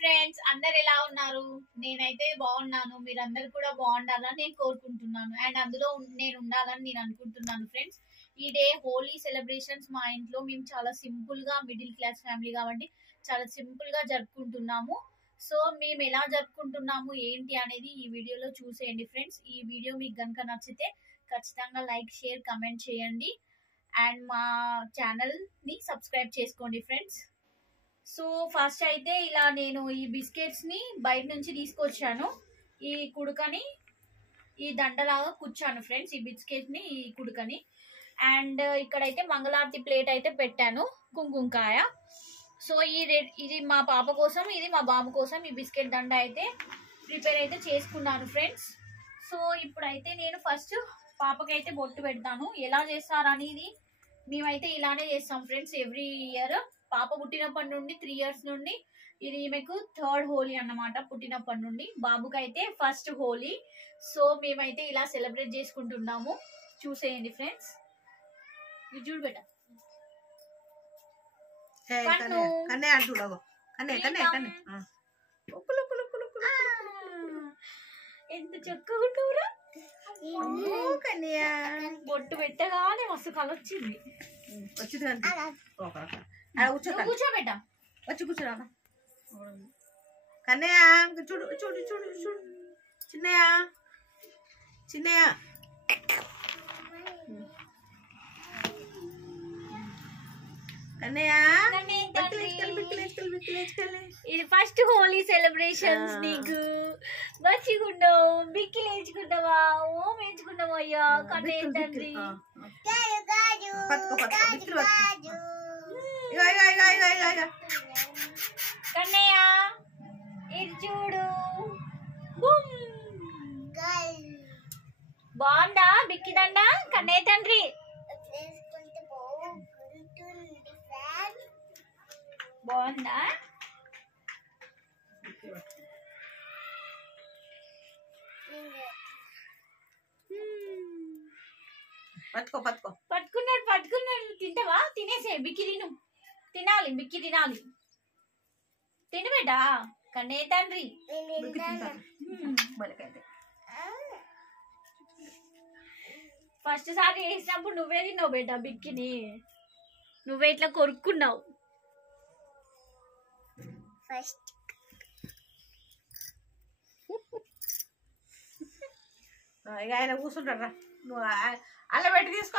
Friends, అందరు ఎలా ఉన్నారు? నేనైతే బాగున్నాను. మీరందరూ కూడా బాగుండాలని నేను కోరుకుంటున్నాను. అండ్ అందులో నేను ఉండాలని నేను అనుకుంటున్నాను ఫ్రెండ్స్. ఈ డే హోలీ సెలబ్రేషన్స్ మా ఇంట్లో మేము చాలా సింపుల్ గా, మిడిల్ క్లాస్ ఫ్యామిలీ కాబట్టి చాలా సింపుల్ గా జరుపుకుంటున్నాము. సో మేము ఎలా జరుపుకుంటున్నాము ఏంటి అనేది ఈ వీడియోలో చూసేయండి ఫ్రెండ్స్. ఈ వీడియో మీకు గనుక నచ్చితే ఖచ్చితంగా లైక్, షేర్, కమెంట్ చేయండి. అండ్ మా ఛానల్ ని సబ్స్క్రైబ్ చేసుకోండి ఫ్రెండ్స్. సో ఫస్ట్ అయితే ఇలా నేను ఈ బిస్కెట్స్ ని బయట నుంచి తీసుకొచ్చాను. ఈ కుడుకని ఈ దండలాగా కూర్చాను ఫ్రెండ్స్, ఈ బిస్కెట్ ని, ఈ కుడుకని. అండ్ ఇక్కడైతే మంగళారతి ప్లేట్ అయితే పెట్టాను, కుంకుమకాయ. సో ఇది మా పాప కోసం, ఇది మా బాబు కోసం ఈ బిస్కెట్ దండ అయితే ప్రిపేర్ అయితే చేసుకున్నాను ఫ్రెండ్స్. సో ఇప్పుడైతే నేను ఫస్ట్ పాపకైతే బొట్టు పెడతాను. ఎలా చేస్తారనేది మేమైతే ఇలానే చేస్తాం ఫ్రెండ్స్ ఎవ్రీ ఇయర్. పాప పుట్టినప్పటి నుండి 3 years నుండి ఇది ఈమెకు 3rd హోలీ అన్నమాట. పుట్టినప్పటి నుండి బాబుకి అయితే ఫస్ట్ హోలీ. సో మేమైతే ఇలా సెలబ్రేట్ చేసుకుంటున్నాము. చూసేయండి ఫ్రెండ్స్. ఇది చూడు బేట, ఎంత చక్కగా బొట్టు పెట్టగానే మస్తు కలొచ్చింది. కూర్చోబెట్ట, వచ్చి కూర్చోరా కన్నయ్య. చూడు చూడు చూడు చూడు చిన్నయ్య, చిన్నయ్య. కన్నయ్య ఇది ఫస్ట్ హోలీ సెలబ్రేషన్స్. నీకు మంచిగుండవు, బిక్కి లేచుకుంటావా, ఓం వేయించుకుంటావా? అయ్యా కన్నయ్య తండ్రి, కన్నయ్య ఇది చూడు. బాగుందా బిక్కి దండ? కన్నయ్య తండ్రి బాగుందా? పట్టుకున్నాడు. తింటావా? తినేసే. బిక్కి తిను, తినాలి, బిక్కి తినాలి. తిను బేటా కన్నయ్య తండ్రి. ఫస్ట్ సారి వేసినప్పుడు నువ్వే తిన్నావు బేటా బిక్కిని. నువ్వే ఇట్లా కొరుక్కున్నావు ఫస్ట్. ఇక ఆయన కూర్చుంటారా, నువ్వు అలా పెట్టి తీసుకో.